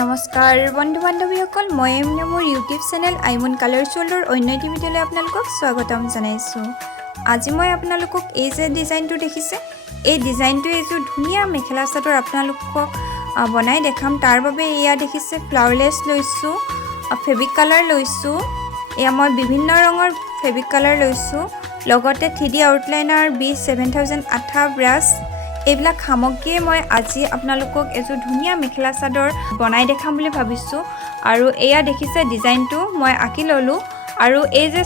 নমস্কাৰ বন্ধু বান্ধৱীসকল মই মোৰ ইউটিউব চেনেল আইমন কালাৰ্ছ ৱৰ্ল্ডৰ অন্য এটি ভিডিঅ'লৈ আপোনালোকক স্বাগতম জনাইছোঁ। আজি মই আপোনালোকক এই যে ডিজাইনটো দেখিছে এই ডিজাইনটো এযোৰ ধুনীয়া মেখেলা চাদৰ আপোনালোকক বনাই দেখাম। তাৰ বাবে এয়া দেখিছে ফ্লাৱাৰলেছ লৈছোঁ, ফেব্ৰিক কালাৰ লৈছোঁ। এয়া মই বিভিন্ন ৰঙৰ ফেব্ৰিক কালাৰ লৈছোঁ, লগতে 3D আউটলাইনাৰ B7000 আঠা ব্ৰাছ। এইবিলাক সামগ্ৰীয়ে মই আজি আপোনালোকক এযোৰ ধুনীয়া মেখেলা চাদৰ বনাই দেখাম বুলি ভাবিছোঁ। আৰু এয়া দেখিছে ডিজাইনটো মই আঁকি ল'লোঁ। আৰু এই যে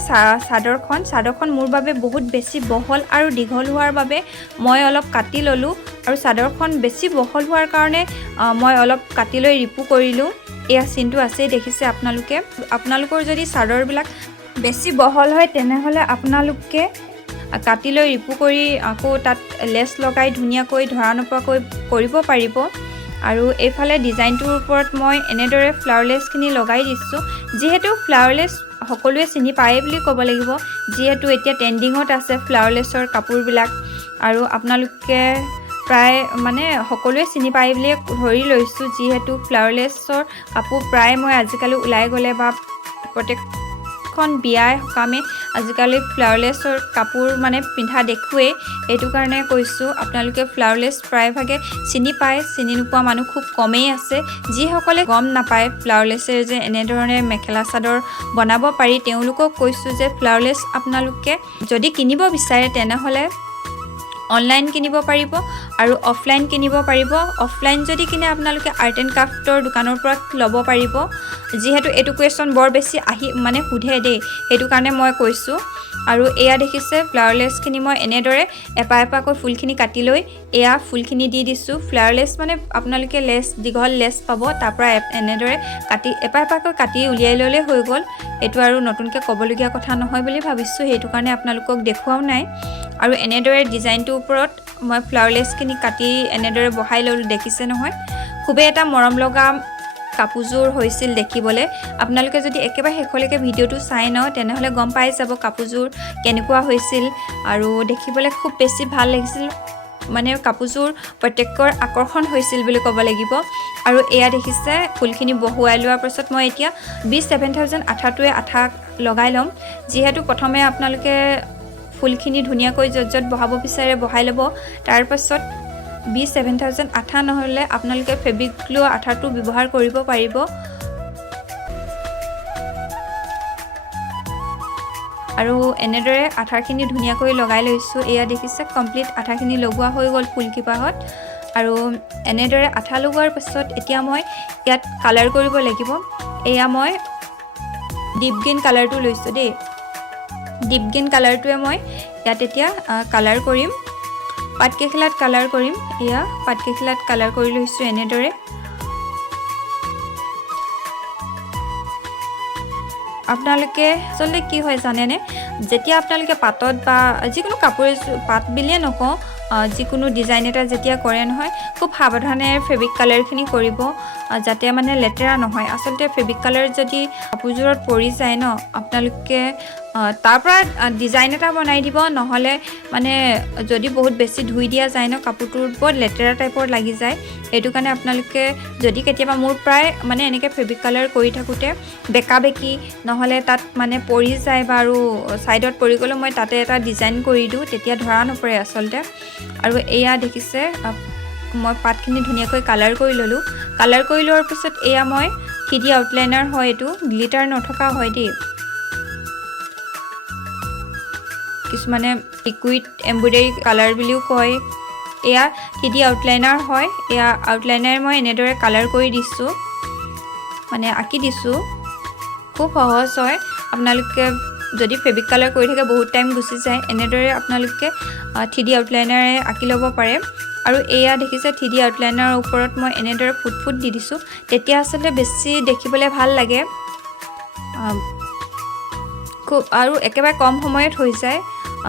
চাদৰখন মোৰ বাবে বহুত বেছি বহল আৰু দীঘল হোৱাৰ বাবে মই অলপ কাটি ল'লোঁ। আৰু চাদৰখন বেছি বহল হোৱাৰ কাৰণে মই অলপ কাটি লৈ ৰিপু কৰিলোঁ। এয়া চিনটো আছেই দেখিছে আপোনালোকৰ যদি চাদৰবিলাক বেছি বহল হয় তেনেহ'লে আপোনালোকে কাটি লৈ ৰিপু কৰি আকৌ তাত লেছ লগাই ধুনীয়াকৈ ধৰা নপৰাকৈ কৰিব পাৰিব। আৰু এইফালে ডিজাইনটোৰ ওপৰত মই এনেদৰে ফ্লাৱাৰলেছখিনি লগাই দিছোঁ। যিহেতু ফ্লাৱাৰলেছ সকলোৱে চিনি পায় বুলি ক'ব লাগিব, যিহেতু এতিয়া ট্ৰেণ্ডিঙত আছে ফ্লাৱাৰলেছৰ কাপোৰবিলাক। আৰু আপোনালোকে প্ৰায় সকলোৱে চিনি পায় বুলিয়ে ধৰি লৈছোঁ, যিহেতু ফ্লাৱাৰলেছৰ কাপোৰ প্ৰায় মই আজিকালি ওলাই গ'লে বা প্ৰত্যেকখন বিয়াই সকামে আজিকালি ফ্লাৱাৰলেছৰ কাপোৰ পিন্ধা দেখুৱেই। সেইটো কাৰণে কৈছোঁ আপোনালোকে ফ্লাৱাৰলেছ প্ৰায়ভাগে চিনি পায়, চিনি নোপোৱা মানুহ খুব কমেই আছে। যিসকলে গম নাপায় ফ্লাৱাৰলেছেৰে যে এনেধৰণে মেখেলা চাদৰ বনাব পাৰি, তেওঁলোকক কৈছোঁ যে ফ্লাৱাৰলেছ আপোনালোকে যদি কিনিব বিচাৰে তেনেহ'লে অনলাইন কিনিব পাৰিব আৰু অফলাইন কিনিব পাৰিব। অফলাইন যদি কিনে আপোনালোকে আৰ্ট এণ্ড ক্ৰাফ্টৰ দোকানৰ পৰা ল'ব পাৰিব। যিহেতু এইটো কুৱেশ্যন বৰ বেছি সোধে দেই, সেইটো কাৰণে মই কৈছোঁ। আৰু এয়া দেখিছে ফ্লাৱাৰলেছখিনি মই এনেদৰে এপাকৈ ফুলখিনি কাটি লৈ এয়া ফুলখিনি দি দিছোঁ। ফ্লাৱাৰলেছ আপোনালোকে দীঘল লেছ পাব, তাৰ পৰা এনেদৰে এপাকৈ কাটি উলিয়াই ল'লে হৈ গ'ল। এইটো আৰু নতুনকৈ ক'বলগীয়া কথা নহয় বুলি ভাবিছোঁ, সেইটো কাৰণে আপোনালোকক দেখুৱাও নাই। আৰু এনেদৰে ডিজাইনটোৰ ওপৰত মই ফ্লাৱাৰলেছখিনি কাটি এনেদৰে বহাই ল'লোঁ, দেখিছে নহয়। খুবেই এটা মৰম লগা কাপোৰযোৰ হৈছিল দেখিবলৈ। আপোনালোকে যদি একেবাৰে শেষলৈকে ভিডিঅ'টো চাই তেনেহ'লে গম পাই যাব কাপোৰযোৰ কেনেকুৱা হৈছিল। আৰু দেখিবলৈ খুব বেছি ভাল লাগিছিল, কাপোৰযোৰ প্ৰত্যেকৰ আকৰ্ষণ হৈছিল বুলি ক'ব লাগিব। আৰু এয়া দেখিছে ফুলখিনি বহুৱাই লোৱাৰ পাছত মই এতিয়া B7000 আঠা লগাই ল'ম। যিহেতু প্ৰথমে আপোনালোকে ফুলখিনি ধুনীয়াকৈ য'ত বহাব বিচাৰে বহাই ল'ব। তাৰপাছত B7000 আঠা নহ'লে আপোনালোকে ফেব্ৰিক গ্লু আঠাটো ব্যৱহাৰ কৰিব পাৰিব। আৰু এনেদৰে আঠাখিনি ধুনীয়াকৈ লগাই লৈছোঁ। এয়া দেখিছে কমপ্লিট আঠাখিনি লগোৱা হৈ গ'ল ফুলকিপাহত। আৰু এনেদৰে আঠা লগোৱাৰ পাছত এতিয়া মই ইয়াত কালাৰ কৰিব লাগিব। এয়া মই ডিপ গ্ৰীণ কালাৰটো লৈছোঁ দেই। ডিপ গ্ৰীণ কালাৰটোৱে মই ইয়াত এতিয়া কালাৰ কৰিম, পাটকেখেলাত কালাৰ কৰিম। এয়া পাটকেখেলাত কালাৰ কৰি লৈছোঁ এনেদৰে। আপোনালোকে আচলতে কি হয় জানেনে, যেতিয়া আপোনালোকে পাতত বা যিকোনো কাপোৰ পাত বুলিয়ে নকওঁ, যিকোনো ডিজাইন এটা যেতিয়া কৰে নহয়, খুব সাৱধানে ফেব্ৰিক কালাৰখিনি কৰিব, যাতে লেতেৰা নহয়। আচলতে ফেব্ৰিক কালাৰ যদি কাপোৰযোৰত পৰি যায় আপোনালোকে তাৰ পৰা ডিজাইন এটা বনাই দিব। নহ'লে যদি বহুত বেছি ধুই দিয়া যায় কাপোৰটোৰ বৰ লেতেৰা টাইপৰ লাগি যায়। সেইটো কাৰণে আপোনালোকে যদি কেতিয়াবা মোৰ প্ৰায় এনেকৈ ফেব্ৰিক কালাৰ কৰি থাকোঁতে বেকা বেকি নহ'লে তাত পৰি যায় বা আৰু ছাইডত পৰি গ'লেও মই তাতে এটা ডিজাইন কৰি দিওঁ, তেতিয়া ধৰা নপৰে আচলতে। আৰু এয়া দেখিছে মই পাতখিনি ধুনীয়াকৈ কালাৰ কৰি ল'লোঁ। কালাৰ কৰি লোৱাৰ পিছত এয়া মই 3D আউটলাইনাৰ হয়, এইটো গ্লিটাৰ নথকা হয় দেই। কিছুমানে লিকুইড এম্ব্ৰইডাৰী কালাৰ বুলিও কয়। এয়া 3D আউটলাইনাৰ হয়। এয়া আউটলাইনাৰ মই এনেদৰে কালাৰ কৰি দিছোঁ, আঁকি দিছোঁ। খুব সহজ হয়। আপোনালোকে যদি ফেব্ৰিক কালাৰ কৰি থাকে বহুত টাইম গুচি যায়, এনেদৰে আপোনালোকে 3D আউটলাইনাৰে আঁকি ল'ব পাৰে। আৰু এয়া দেখিছে 3D আউটলাইনাৰৰ ওপৰত মই এনেদৰে ফুট দি দিছোঁ, তেতিয়া আচলতে বেছি দেখিবলৈ ভাল লাগে। আৰু একেবাৰে কম সময়ত হৈ যায়।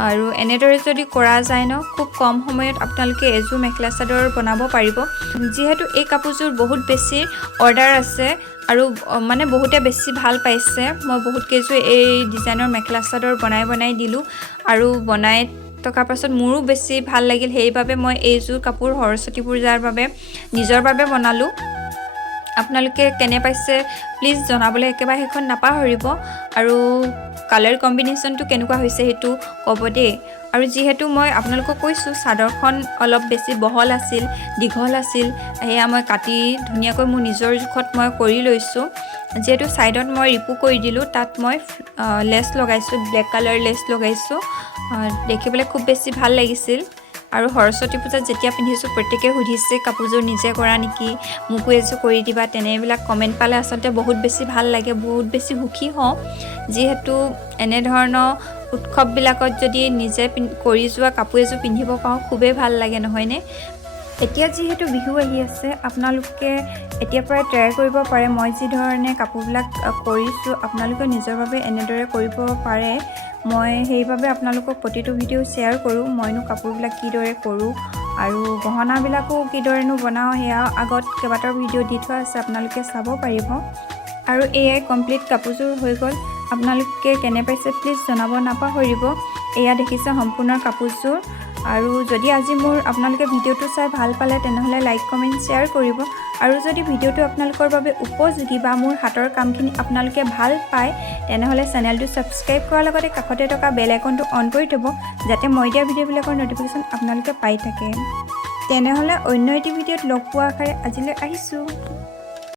আৰু এনেদৰে যদি কৰা যায় খুব কম সময়ত আপোনালোকে এযোৰ মেখেলা চাদৰ বনাব পাৰিব। যিহেতু এই কাপোৰযোৰ বহুত বেছি অৰ্ডাৰ আছে আৰু বহুতে বেছি ভাল পাইছে। মই বহুত কেইযোৰ এই ডিজাইনৰ মেখেলা চাদৰ বনাই দিলোঁ। আৰু বনাই টকাৰ পাছত মোৰো বেছি ভাল লাগিল, সেইবাবে মই এইযোৰ কাপোৰ সৰস্বতী পূজাৰ বাবে নিজৰ বাবে বনালোঁ। আপোনালোকে কেনে পাইছে প্লিজ জনাবলৈ একেবাৰে সেইখন নাপাহৰিব আৰু কালাৰ কম্বিনেশ্যনটো কেনেকুৱা হৈছে সেইটো ক'ব দেই আৰু যিহেতু মই আপোনালোকক কৈছোঁ চাদৰখন অলপ বেছি বহল আছিল দীঘল আছিল সেয়া মই কাটি ধুনীয়াকৈ মোৰ নিজৰ জোখত মই কৰি লৈছোঁ যেহেতু সাইডত মই ৰিপু কৰি দিলোঁ তাত মই লেছ লগাইছোঁ ব্লেক কালাৰ লেছ লগাইছোঁ দেখিবলৈ খুব বেছি ভাল লাগিছিল আৰু সৰস্বতী পূজাত যেতিয়া পিন্ধিছোঁ প্ৰত্যেকে সুধিছে কাপোৰযোৰ নিজে কৰা নেকি মোকো এযোৰ কৰি দিবা তেনেবিলাক কমেণ্ট পালে আচলতে বহুত বেছি ভাল লাগে বহুত বেছি সুখী হওঁ যিহেতু এনেধৰণৰ উৎসৱবিলাকত যদি নিজে কৰি যোৱা কাপোৰ এযোৰ পিন্ধিব পাওঁ খুবেই ভাল লাগে নহয়নে এতিয়া যিহেতু বিহু আহি আছে আপোনালোকে এতিয়াৰ পৰাই ট্ৰাই কৰিব পাৰে মই যি ধৰণে কাপোৰবিলাক কৰিছোঁ আপোনালোকে নিজৰ বাবে এনেদৰে কৰিব পাৰে মই সেইবাবে আপোনালোকক প্ৰতিটো ভিডিঅ' শ্বেয়াৰ কৰোঁ মইনো কাপোৰবিলাক কিদৰে কৰোঁ আৰু গহনাবিলাকো কিদৰেনো বনাওঁ সেয়া আগত কেইবাটাও ভিডিঅ' দি থোৱা আছে আপোনালোকে চাব পাৰিব আৰু এয়াই কমপ্লিট কাপোৰযোৰ হৈ গ'ল আপোনালোকে কেনে পাইছে প্লিজ জনাব নাপাহৰিব এয়া দেখিছে সম্পূৰ্ণ কাপোৰযোৰ আৰু যদি আজি মোৰ আপোনালোকে ভিডিঅ'টো চাই ভাল পালে তেনেহ'লে লাইক কমেণ্ট শ্বেয়াৰ কৰিব আৰু যদি ভিডিঅ'টো আপোনালোকৰ বাবে উপযোগী বা মোৰ হাতৰ কামখিনি আপোনালোকে ভাল পায় তেনেহ'লে চেনেলটো ছাবস্ক্ৰাইব কৰাৰ লগতে কাষতে থকা বেল আইকনটো অন কৰি থ'ব যাতে মই দিয়া ভিডিঅ'বিলাকৰ ন'টিফিকেশ্যন আপোনালোকে পাই থাকে তেনেহ'লে অন্য এটি ভিডিঅ'ত লগ পোৱা আশাৰে আজিলৈ আহিছোঁ